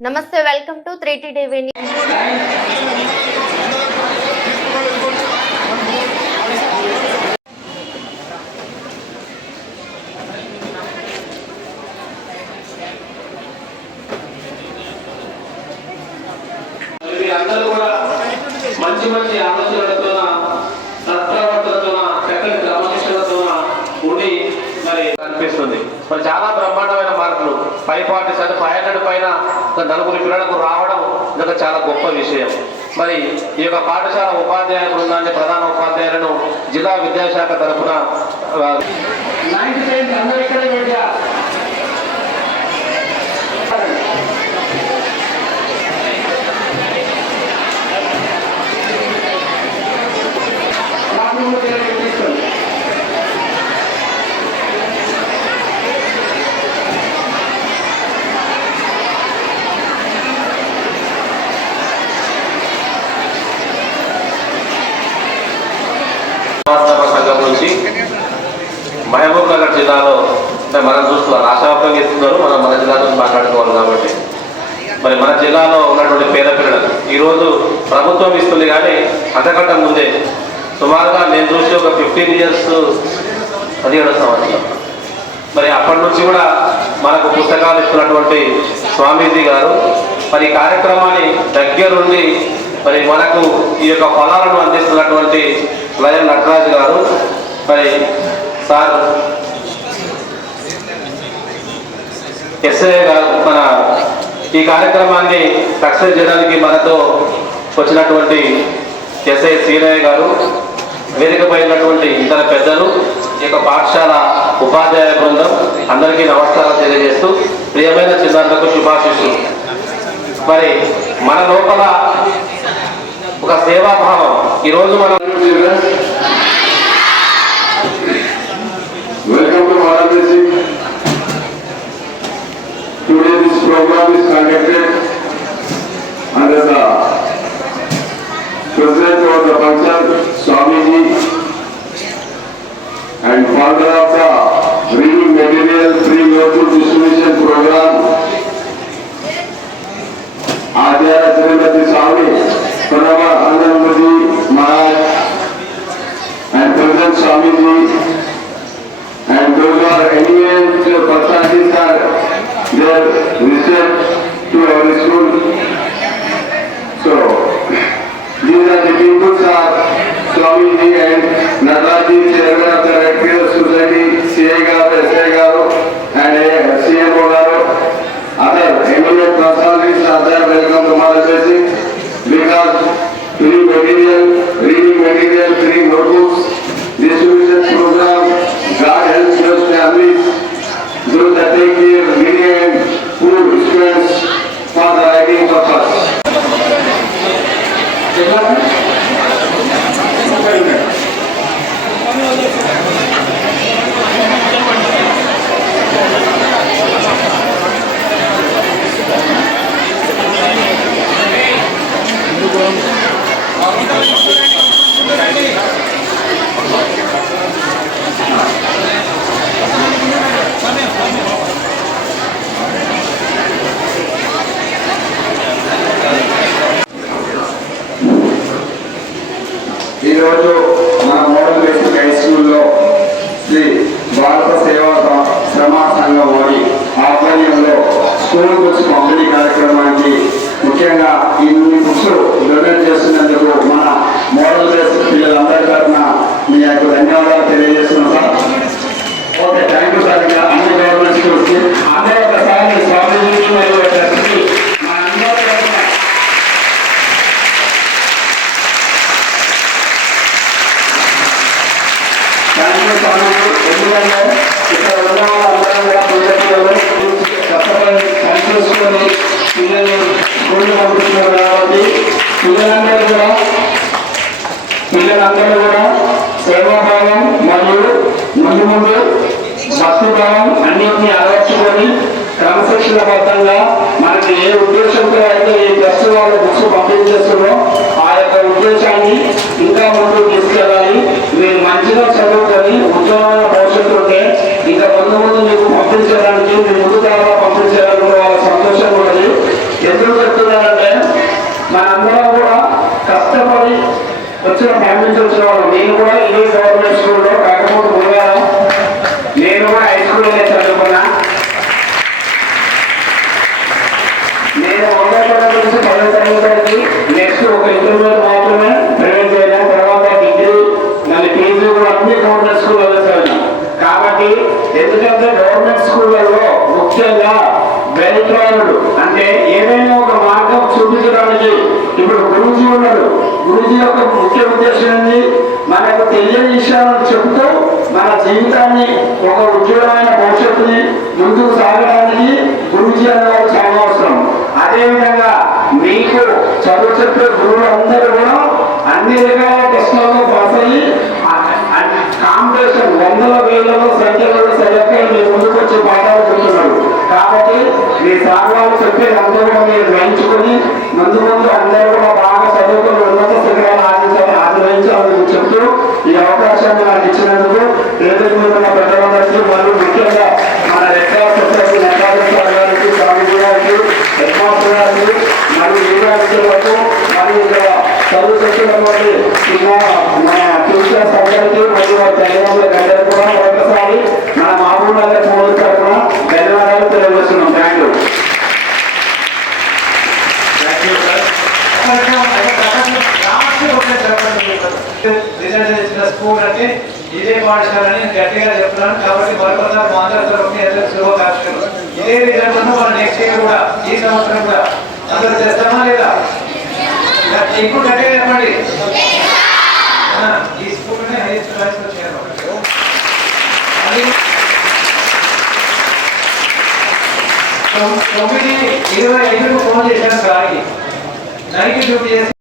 నమస్తే welcome to three T TV మీరందరూ కూడా మంచి మంచి ఆలోచనలతో సత్ప్రవర్తనతో చక్కటి క్రమశిక్షణతో ఉండి మరి కనిపిస్తుంది. మరి చాలా five forty seven five hundred పైన నలుగురు పిల్లలకు రావడం ఇదొక చాలా గొప్ప విషయం. మరి ఈ యొక్క పాఠశాల ఉపాధ్యాయ బృందాన్ని ప్రధాన ఉపాధ్యాయులను జిల్లా విద్యాశాఖ తరఫున సంఘం నుంచి మహబూబ్ నగర్ జిల్లాలో అంటే మనం చూస్తున్నాం రాష్ట్రవ్యాప్తంగా ఇస్తున్నారు మనం మన జిల్లా నుంచి మాట్లాడుకోవాలి కాబట్టి. మరి మన జిల్లాలో ఉన్నటువంటి పేద పిల్లలు ఈరోజు ప్రభుత్వం ఇస్తుంది కానీ అంతకంటే ముందే సుమారుగా నేను చూసి ఒక ఫిఫ్టీన్ ఇయర్స్ పదిహేడు సంవత్సరం. మరి అప్పటి నుంచి కూడా మనకు పుస్తకాలు ఇస్తున్నటువంటి స్వామీజీ గారు మరి ఈ కార్యక్రమాన్ని దగ్గరుండి మరి మనకు ఈ యొక్క ఫలాలను అందిస్తున్నటువంటి లయన్ నటరాజు గారు మరి సార్ ఎస్ఐ గారు మన ఈ కార్యక్రమాన్ని సక్సెస్ చేయడానికి మనతో వచ్చినటువంటి ఎస్ఐ సీనయ్య గారు వేదికపై ఉన్నటువంటి ఇతర పెద్దలు ఈ యొక్క పాఠశాల ఉపాధ్యాయ బృందం అందరికీ నమస్కారం తెలియజేస్తూ ప్రియమైన చిన్నారులకు శుభాశిస్సులు మరి మన లోపల ఒక సేవాభావం ఈరోజు మనం welcome to Maharaji today this programme is conducted under president of the panchayat Swamiji and father of President Swamiji, and those are eminent personalities are there visited to our school. So, these are the people are Swamiji and Nadaji, chairman of the Red Cross Society, CA Garu, SA Garu, and uh, CMO Garu. Other eminent personalities are there, welcome to Malaysia because free material, reading material, free notebooks, books పంపిణీ కార్యక్రమానికి ముఖ్యంగా ఇన్ని books donate చేస్తున్నందుకు మన model basic పిల్లలందరి తరఫున మీ యొక్క ధన్యవాదాలు తెలియజేస్తున్నాం sir. Okay thank you sir. ఇంకా అన్ని గవర్నమెంట్ స్కూల్స్కి అదే ఒకసారి స్వామీజీకి మరియు ట్రస్ట్కి మా అందరి తరఫున ఎందుకంటే ఇక్కడ ఉన్న కష్టపడి పనిచేసుకొని పిల్లల్ని స్కూల్ పంపుతున్నారు కాబట్టి పిల్లలందరూ కూడా పిల్లలందరూ కూడా సేవాభావం మరియు ముందు ముందు భక్తిభావం అన్నింటినీ అలవర్చుకొని క్రమశిక్షణబద్ధంగా మనకి ఏ ఉద్దేశంతో అయితే ఈ ట్రస్ట్ వాళ్ళ బుక్స్ పంపించేస్తున్నారో ఆ యొక్క ఉద్దేశాన్ని ఇంకా ముందు తీసుకెళ్ళాలి కష్టపడి వచ్చిన ఫ్యామిలీ నుంచి వచ్చిన వాళ్ళు నేను కూడా ఇదే గవర్నమెంట్ స్కూల్లో కాకపోతే పోయాను నేను కూడా హై స్కూల్ స్కూల్లోనే చదువుకున్నా. నేను వంద నుంచి పదో తరగతి గురుజీ యొక్క ముఖ్య ఉద్దేశం ఏంటి? మనకు తెలియని విషయాలను చెబుతూ మన జీవితాన్ని ఒక ఉజ్వలమైన భవిష్యత్తుని ముందుకు సాగడానికి గురుజీ అనేవారు చాలా అవసరం. అదేవిధంగా మీకు చదువు చెప్పే గురువులు అందరూ కూడా అన్ని రకాల ప్రశ్నలతో పాస్ అయ్యి కాంపిటీషన్ వందల వేలలో సంఖ్యలో సరిగ్గా మీ ముందుకు వచ్చే పాఠాలు చెప్తున్నారు. కాబట్టి మీ సార్ వాళ్ళు చెప్పేది అందరూ కూడా మీరు గ్రహించుకొని ముందు ముందు అందరూ కూడా బాగా చదువుకుని ఉన్నత శిఖరాలు ఆశించాలని ఆశ్రయించాలని చెప్తూ ఈ అవకాశాన్ని నాకు ఇచ్చినందుకు వేదిక మీద ఉన్న పెద్దలందరికీ మరియు ముఖ్యంగా మన రెడ్ క్రాస్ సొసైటీ నెట్టాధికారి గారికి స్వామి గారికి హెడ్ మాస్టర్ గారికి మరియు మీడియా మిత్రులకు మరియు ఇక్కడ చదువు చెప్పినటువంటి చిన్న మన టీచర్స్ అందరికీ మరియు వారి తల్లిదండ్రులకు అందరికీ కూడా మరొకసారి మన మహబూబ్ నగర్ మూడు తరఫున ధన్యవాదాలు తెలియజేస్తున్నాం థ్యాంక్ యూ రిజల్ట్ తెచ్చిన ఇదే పాఠశాలని గట్టిగా చెప్తున్నాను కాబట్టి మరొకసారి మా అందరి తరఫున అందరూ శుభాకాంక్షలు. ఇదే విధంగా మన నెక్స్ట్ ఇయర్ కూడా ఈ సంవత్సరం కూడా అందరూ చేస్తామా లేదా? ఇప్పుడు గట్టిగా చెప్పండి. ఈ స్కూల్లోనే హైయెస్ట్ క్లాస్ వచ్చారు. తొమ్మిది ఇరవై ఐదుకు ఫోన్ చేశాను సార్కి నైట్ డ్యూటీ చేసి